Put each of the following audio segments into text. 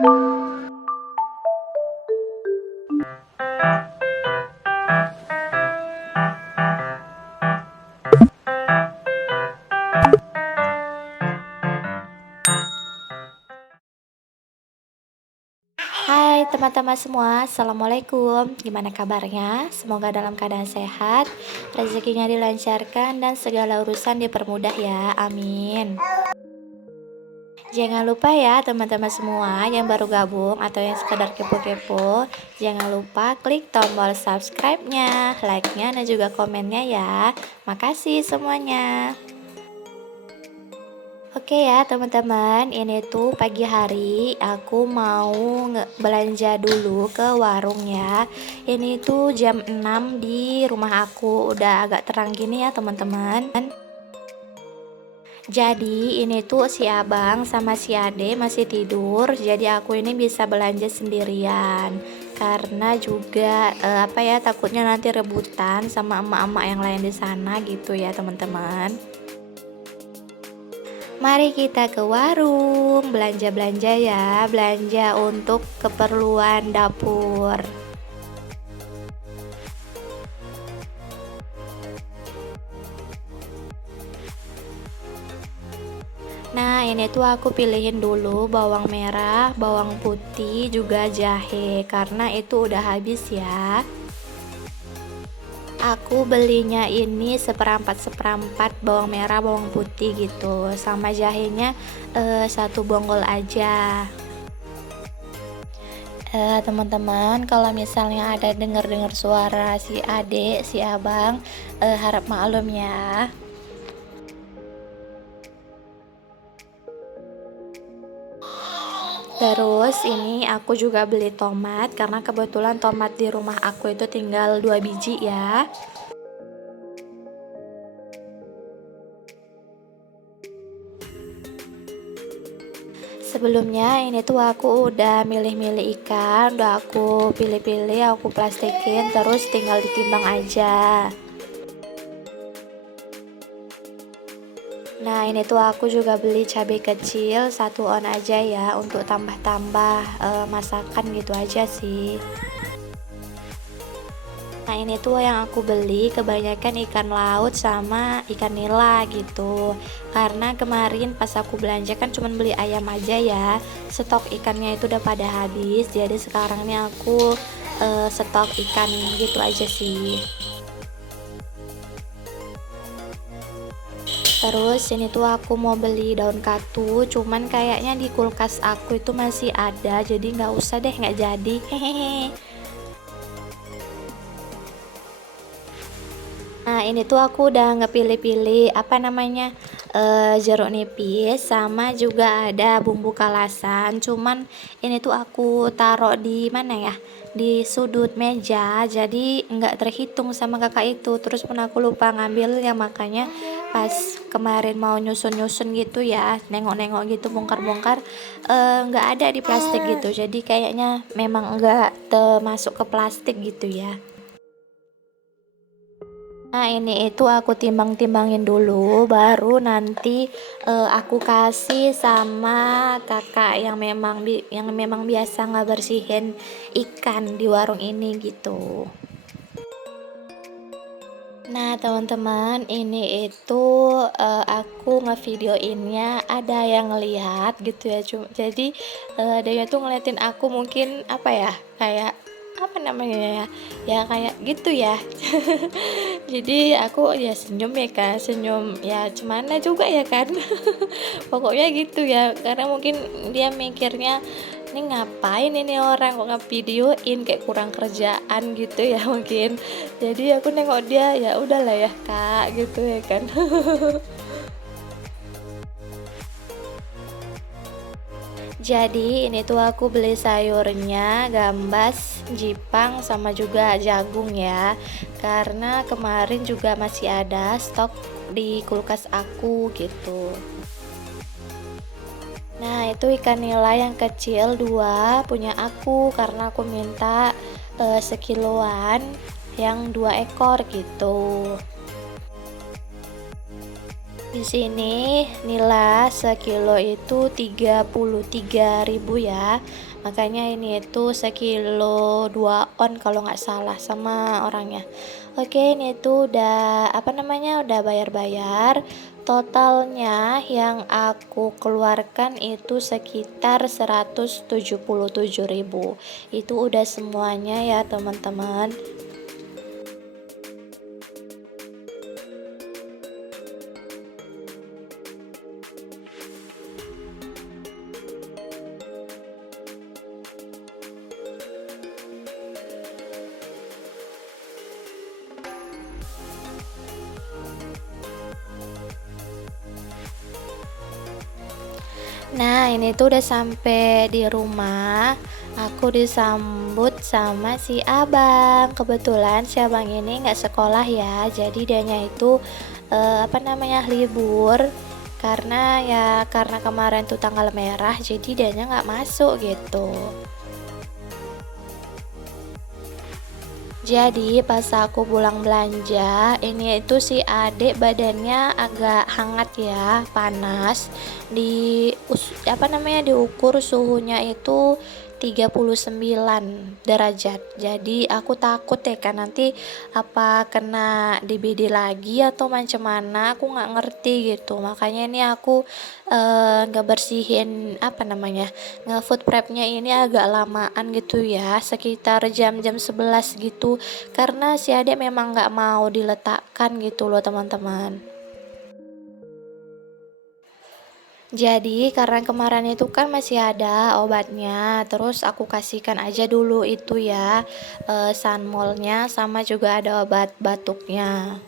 Hai teman-teman semua, Assalamualaikum. Gimana kabarnya? Semoga dalam keadaan sehat, rezekinya dilancarkan, dan segala urusan dipermudah ya, amin. Jangan lupa ya teman-teman semua yang baru gabung atau yang sekedar kepo-kepo, jangan lupa klik tombol subscribe-nya, like-nya, dan juga komennya ya. Makasih semuanya. Oke ya teman-teman, ini tuh pagi hari aku mau belanja dulu ke warung ya. Ini tuh jam 6 di rumah aku, udah agak terang gini ya teman-teman. Jadi ini tuh si abang sama si ade masih tidur, jadi aku ini bisa belanja sendirian. Karena juga apa ya, takutnya nanti rebutan sama emak-emak yang lain di sana gitu ya teman-teman. Mari kita ke warung, belanja-belanja ya, belanja untuk keperluan dapur. Nah, ini tuh aku pilihin dulu bawang merah, bawang putih, juga jahe, karena itu udah habis ya. Aku belinya ini seperempat bawang merah, bawang putih gitu, sama jahenya satu bonggol aja. Teman-teman, kalau misalnya ada dengar-dengar suara si adik, si abang, harap maklum ya. Terus ini aku juga beli tomat karena kebetulan tomat di rumah aku itu tinggal 2 biji ya. Sebelumnya ini tuh aku udah milih-milih ikan, udah aku pilih-pilih, aku plastikin, terus tinggal ditimbang aja. Nah ini tuh aku juga beli cabai kecil 1 on aja ya, untuk tambah-tambah masakan gitu aja sih. Nah ini tuh yang aku beli kebanyakan ikan laut sama ikan nila gitu, karena kemarin pas aku belanja kan cuma beli ayam aja ya, stok ikannya itu udah pada habis, jadi sekarang ini aku stok ikan gitu aja sih. Terus ini tuh aku mau beli daun katu, cuman kayaknya di kulkas aku itu masih ada, jadi nggak usah deh, nggak jadi, hehehe. Nah ini tuh aku udah ngepilih-pilih apa namanya, jeruk nipis, sama juga ada bumbu kalasan, cuman ini tuh aku taruh di mana ya, di sudut meja, jadi nggak terhitung sama kakak itu, terus pun aku lupa ngambil ya, makanya pas kemarin mau nyusun-nyusun gitu ya, nengok-nengok gitu, bongkar-bongkar, nggak ada di plastik gitu, jadi kayaknya memang nggak termasuk ke plastik gitu ya. Nah ini itu aku timbang-timbangin dulu, baru nanti aku kasih sama kakak yang memang biasa ngebersihin ikan di warung ini gitu. Nah teman-teman, ini itu aku ngevideoinnya ada yang ngelihat gitu ya, jadi dia tuh ngeliatin aku, mungkin apa ya, kayak apa namanya ya, ya kayak gitu ya. Jadi aku ya senyum ya kan, senyum ya cemana juga ya kan. Pokoknya gitu ya, karena mungkin dia mikirnya ini ngapain ini orang kok ngevideoin, kayak kurang kerjaan gitu ya mungkin. Jadi aku nengok dia, ya udahlah ya kak gitu ya kan. Jadi ini tuh aku beli sayurnya gambas, jipang, sama juga jagung ya, karena kemarin juga masih ada stok di kulkas aku gitu. Nah itu ikan nila yang kecil 2 punya aku, karena aku minta sekiloan yang 2 ekor gitu. Di sini nila sekilo itu 33.000 ya. Makanya ini itu sekilo 2 on kalau nggak salah sama orangnya. Oke, ini itu udah apa namanya? Udah bayar-bayar. Totalnya yang aku keluarkan itu sekitar 177.000. Itu udah semuanya ya, teman-teman. Nah, ini tuh udah sampai di rumah. Aku disambut sama si abang. Kebetulan si abang ini nggak sekolah ya, jadi dianya itu apa namanya libur karena kemarin tuh tanggal merah, jadi dianya nggak masuk gitu. Jadi pas aku pulang belanja, ini itu si adik badannya agak hangat ya, panas. Apa namanya diukur suhunya itu 39 derajat. Jadi aku takut ya kan nanti apa kena DBD lagi atau macam mana, aku nggak ngerti gitu. Makanya ini aku nggak bersihin apa namanya nge-food prepnya ini agak lamaan gitu ya, sekitar jam-jam 11 gitu, karena si adek memang nggak mau diletakkan gitu loh teman-teman. Jadi karena kemarin itu kan masih ada obatnya, terus aku kasihkan aja dulu itu ya, Sunmol-nya sama juga ada obat batuknya.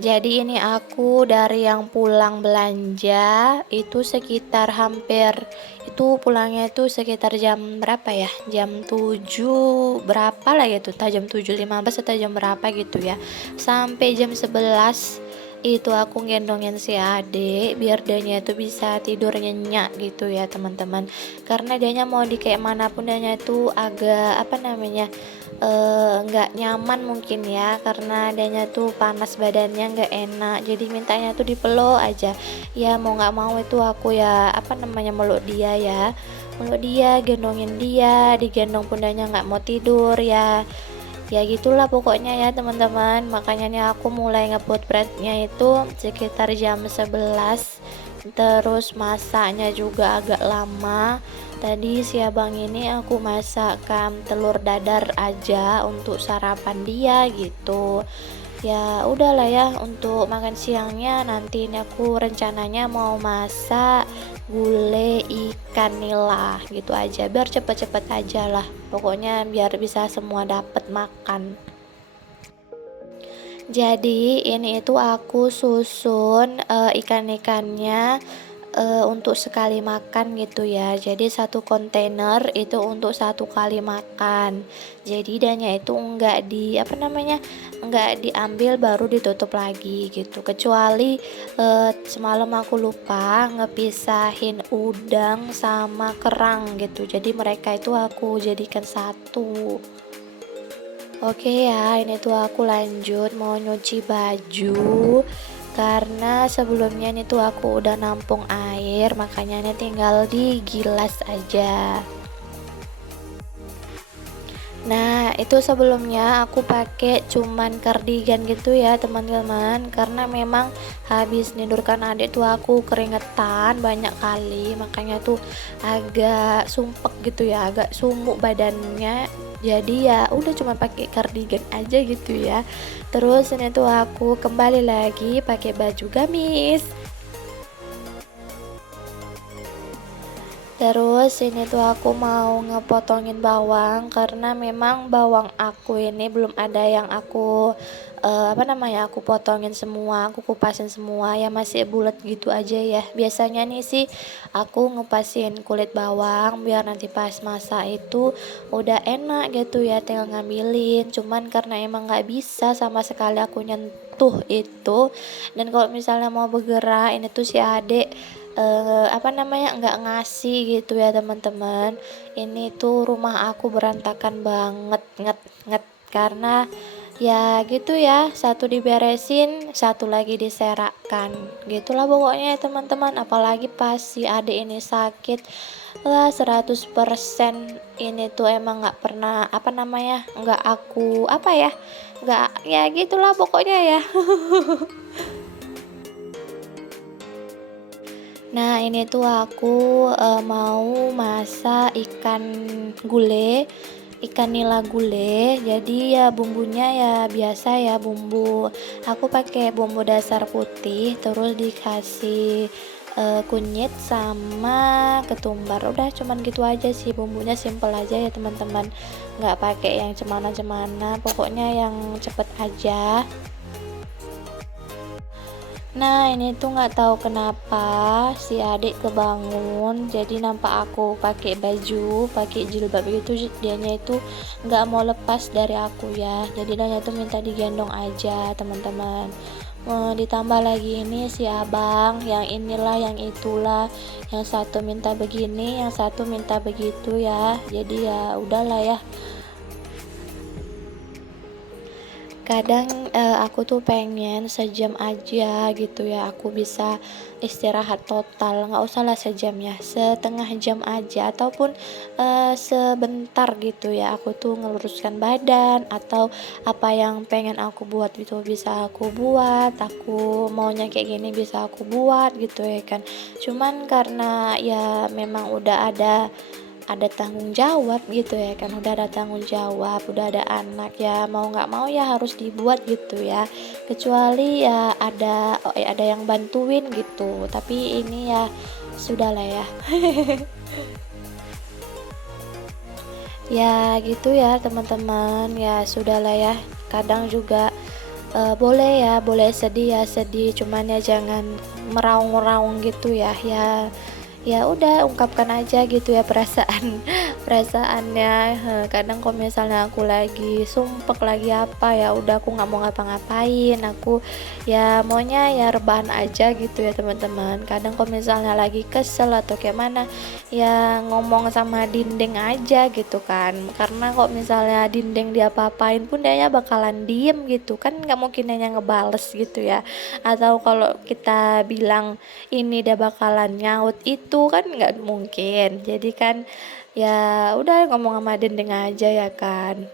Jadi ini aku dari yang pulang belanja itu sekitar hampir itu pulangnya itu sekitar jam berapa ya? Jam 7 berapa lah gitu, entah jam 7.15 atau jam berapa gitu ya. Sampai jam 11 itu aku gendongin si adik biar dianya itu bisa tidur nyenyak gitu ya teman-teman, karena dianya mau di kayak manapun dianya itu agak apa namanya nggak nyaman mungkin ya, karena adanya tuh panas badannya nggak enak, jadi mintanya tuh dipeluk aja. Ya mau nggak mau itu aku ya apa namanya meluk dia ya, meluk dia, gendongin dia, digendong pundanya nggak mau tidur ya. Ya gitulah pokoknya ya teman-teman, makanya nih aku mulai ngebut breadnya itu sekitar jam 11, terus masaknya juga agak lama. Tadi si abang ini aku masakkan telur dadar aja untuk sarapan dia gitu. Ya udahlah ya, untuk makan siangnya nanti ini aku rencananya mau masak gulai ikan nila gitu aja, biar cepet-cepet aja lah. Pokoknya biar bisa semua dapat makan. Jadi ini itu aku susun ikan-ikannya untuk sekali makan gitu ya. Jadi satu kontainer itu untuk satu kali makan. Jadi danya itu enggak di apa namanya enggak diambil baru ditutup lagi gitu. Kecuali semalam aku lupa ngepisahin udang sama kerang gitu. Jadi mereka itu aku jadikan satu. Oke ya, ini tuh aku lanjut mau nyuci baju karena sebelumnya ini tuh aku udah nampung air, makanya ini tinggal digilas aja. Nah, itu sebelumnya aku pakai cuman cardigan gitu ya, teman-teman. Karena memang habis nidurkan adik tuh aku keringetan banyak kali, makanya tuh agak sumpek gitu ya, agak sumuk badannya. Jadi ya udah cuma pakai cardigan aja gitu ya. Terus ini tuh aku kembali lagi pakai baju gamis. Terus ini tuh aku mau ngepotongin bawang karena memang bawang aku ini belum ada yang aku apa namanya aku potongin semua, aku kupasin semua ya, masih bulat gitu aja ya. Biasanya nih sih aku ngupasin kulit bawang biar nanti pas masak itu udah enak gitu ya, tinggal ngambilin. Cuman karena emang nggak bisa sama sekali aku nyentuh itu, dan kalau misalnya mau bergerak ini tuh si adek apa namanya nggak ngasih gitu ya teman-teman. Ini tuh rumah aku berantakan banget nget nget karena Ya gitu ya, satu diberesin, satu lagi diserakkan. Gitulah pokoknya ya teman-teman, apalagi pas si adik ini sakit. Lah 100% ini tuh emang nggak pernah, apa namanya, nggak aku, apa ya, nggak, ya gitulah pokoknya ya. Nah ini tuh aku, mau masak ikan gulai, ikan nila gulai. Jadi ya bumbunya ya biasa ya, bumbu aku pakai bumbu dasar putih, terus dikasih, kunyit sama ketumbar. Udah cuman gitu aja sih, bumbunya simple aja ya teman-teman, nggak pakai yang cemana-cemana, pokoknya yang cepet aja. Nah, ini tuh nggak tahu kenapa si adik kebangun, jadi nampak aku pakai baju, pakai jilbab gitu, dianya itu nggak mau lepas dari aku ya. Jadi dianya tuh minta digendong aja, teman-teman. Ditambah lagi ini si abang, yang inilah, yang itulah, yang satu minta begini, yang satu minta begitu ya. Jadi ya udahlah ya. Kadang, aku tuh pengen sejam aja gitu ya, aku bisa istirahat total, nggak usahlah sejam ya, setengah jam aja ataupun, sebentar gitu ya, aku tuh ngeluruskan badan atau apa yang pengen aku buat itu bisa aku buat, aku maunya kayak gini bisa aku buat gitu ya kan. Cuman karena ya memang udah ada tanggung jawab gitu ya kan, udah ada tanggung jawab, udah ada anak ya, mau nggak mau ya harus dibuat gitu ya, kecuali ya ada yang bantuin gitu, tapi ini ya sudahlah ya. Ya gitu ya teman-teman, ya sudahlah ya, kadang juga boleh ya, boleh sedih ya sedih, cuman ya jangan meraung-raung gitu ya, ya udah ungkapkan aja gitu ya perasaan perasaannya. Kadang kalau misalnya aku lagi sumpek lagi apa ya udah aku nggak mau ngapa-ngapain, aku ya maunya ya rebahan aja gitu ya teman-teman. Kadang kalau misalnya lagi kesel atau kayak mana ya ngomong sama dinding aja gitu kan, karena kok misalnya dinding diapa-apain pun dia bakalan diem gitu kan, nggak mungkin dia ngebales gitu ya. Atau kalau kita bilang ini dia bakalan nyaut itu kan nggak mungkin, jadi kan ya udah ngomong sama dinding aja ya kan.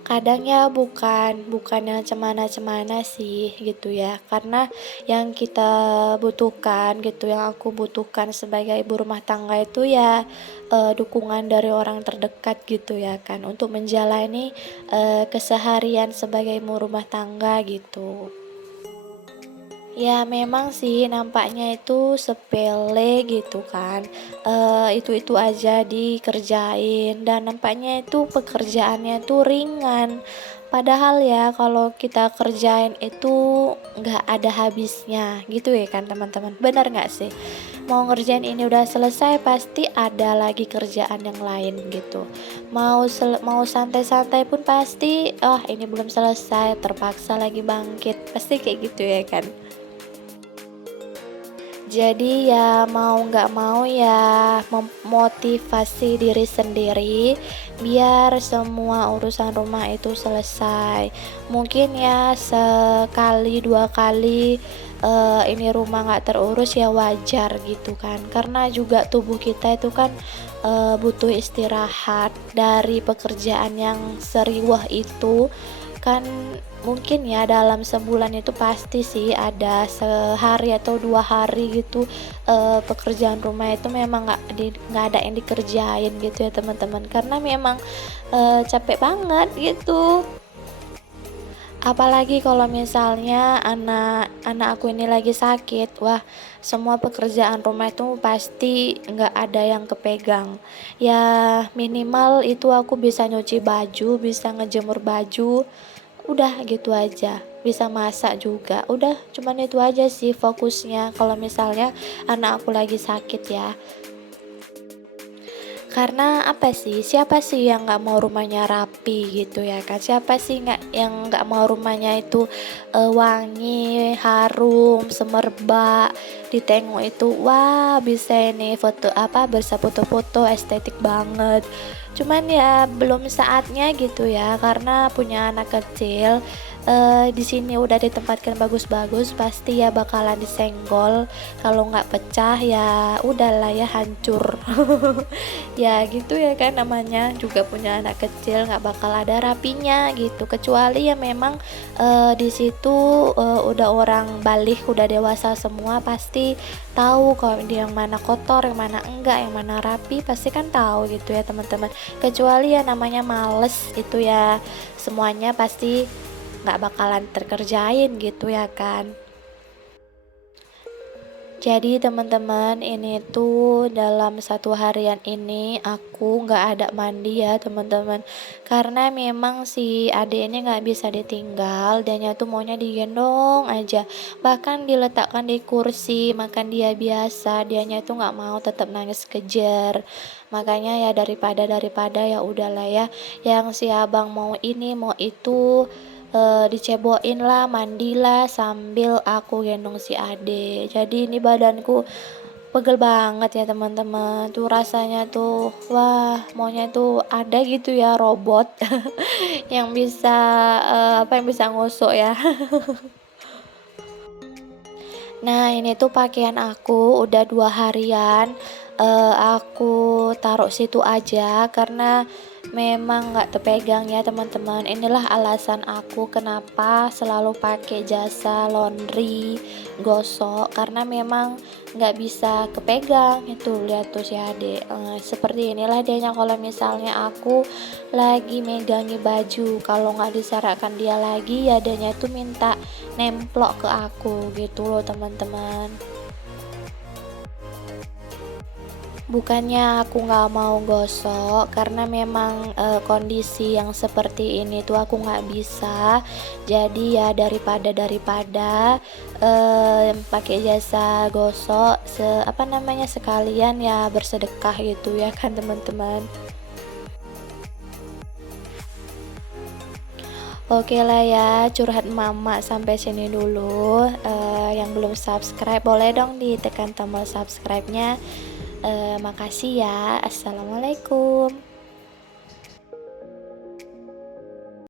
Kadang ya bukan yang cemana-cemana sih gitu ya, karena yang kita butuhkan gitu, yang aku butuhkan sebagai ibu rumah tangga itu ya, dukungan dari orang terdekat gitu ya kan, untuk menjalani, keseharian sebagai ibu rumah tangga gitu. Ya memang sih nampaknya itu sepele gitu kan, itu-itu aja dikerjain dan nampaknya itu pekerjaannya itu ringan. Padahal ya kalau kita kerjain itu nggak ada habisnya gitu ya kan teman-teman, benar nggak sih? Mau ngerjain ini udah selesai pasti ada lagi kerjaan yang lain gitu. Mau santai-santai pun pasti, "Oh ini belum selesai," terpaksa lagi bangkit, pasti kayak gitu ya kan? Jadi ya mau nggak mau ya memotivasi diri sendiri biar semua urusan rumah itu selesai. Mungkin ya sekali dua kali ini rumah nggak terurus ya wajar gitu kan. Karena juga tubuh kita itu kan butuh istirahat dari pekerjaan yang seriwah itu kan. Mungkin ya dalam sebulan itu pasti sih ada sehari atau 2 hari gitu, pekerjaan rumah itu memang nggak ada yang dikerjain gitu ya teman-teman, karena memang, capek banget gitu. Apalagi kalau misalnya anak anak aku ini lagi sakit, wah semua pekerjaan rumah itu pasti nggak ada yang kepegang. Ya minimal itu aku bisa nyuci baju, bisa ngejemur baju, udah gitu aja. Bisa masak juga, udah cuman itu aja sih fokusnya kalau misalnya anak aku lagi sakit ya. Karena apa sih, siapa sih yang nggak mau rumahnya rapi gitu ya kan? Siapa sih nggak mau rumahnya itu, wangi, harum, semerbak, ditengok itu, wah bisa ini foto apa, bersa-foto-foto estetik banget. Cuman ya belum saatnya gitu ya, karena punya anak kecil, di sini udah ditempatkan bagus-bagus, pasti ya bakalan disenggol, kalau nggak pecah ya udahlah ya hancur. Ya gitu ya kan, namanya juga punya anak kecil nggak bakal ada rapinya gitu, kecuali ya memang di situ udah orang balik, udah dewasa semua, pasti tahu kalau yang mana kotor, yang mana enggak, yang mana rapi, pasti kan tahu gitu ya teman-teman. Kecuali ya namanya males itu ya, semuanya pasti nggak bakalan terkerjain gitu ya kan. Jadi teman-teman, ini tuh dalam satu harian ini aku nggak ada mandi ya teman-teman, karena memang si adik ini nggak bisa ditinggal, dan tuh maunya digendong aja, bahkan diletakkan di kursi makan dia biasa, dianya tuh nggak mau, tetap nangis kejer. Makanya ya daripada ya udahlah ya, yang si abang mau ini mau itu, dicebokin lah, mandilah sambil aku gendong si ade. Jadi ini badanku pegel banget ya teman-teman. Tuh rasanya tuh, wah maunya tuh ada gitu ya robot yang bisa, yang bisa ngusuk ya. Nah, ini tuh pakaian aku udah 2 harian, aku taruh situ aja karena memang nggak terpegang ya teman-teman. Inilah alasan aku kenapa selalu pakai jasa laundry, gosok, karena memang nggak bisa kepegang. Itu lihat tuh si adek, seperti inilah dianya kalau misalnya aku lagi megangi baju, kalau nggak diserahkan dia lagi ya dianya tuh minta nemplok ke aku gitu loh teman-teman. Bukannya aku nggak mau gosok, karena memang kondisi yang seperti ini tuh aku nggak bisa. Jadi ya daripada pakai jasa gosok, apa namanya, sekalian ya bersedekah gitu ya kan teman-teman. Oke lah ya, curhat mama sampai sini dulu. Yang belum subscribe boleh dong ditekan tombol subscribe-nya. Makasih ya. Assalamualaikum.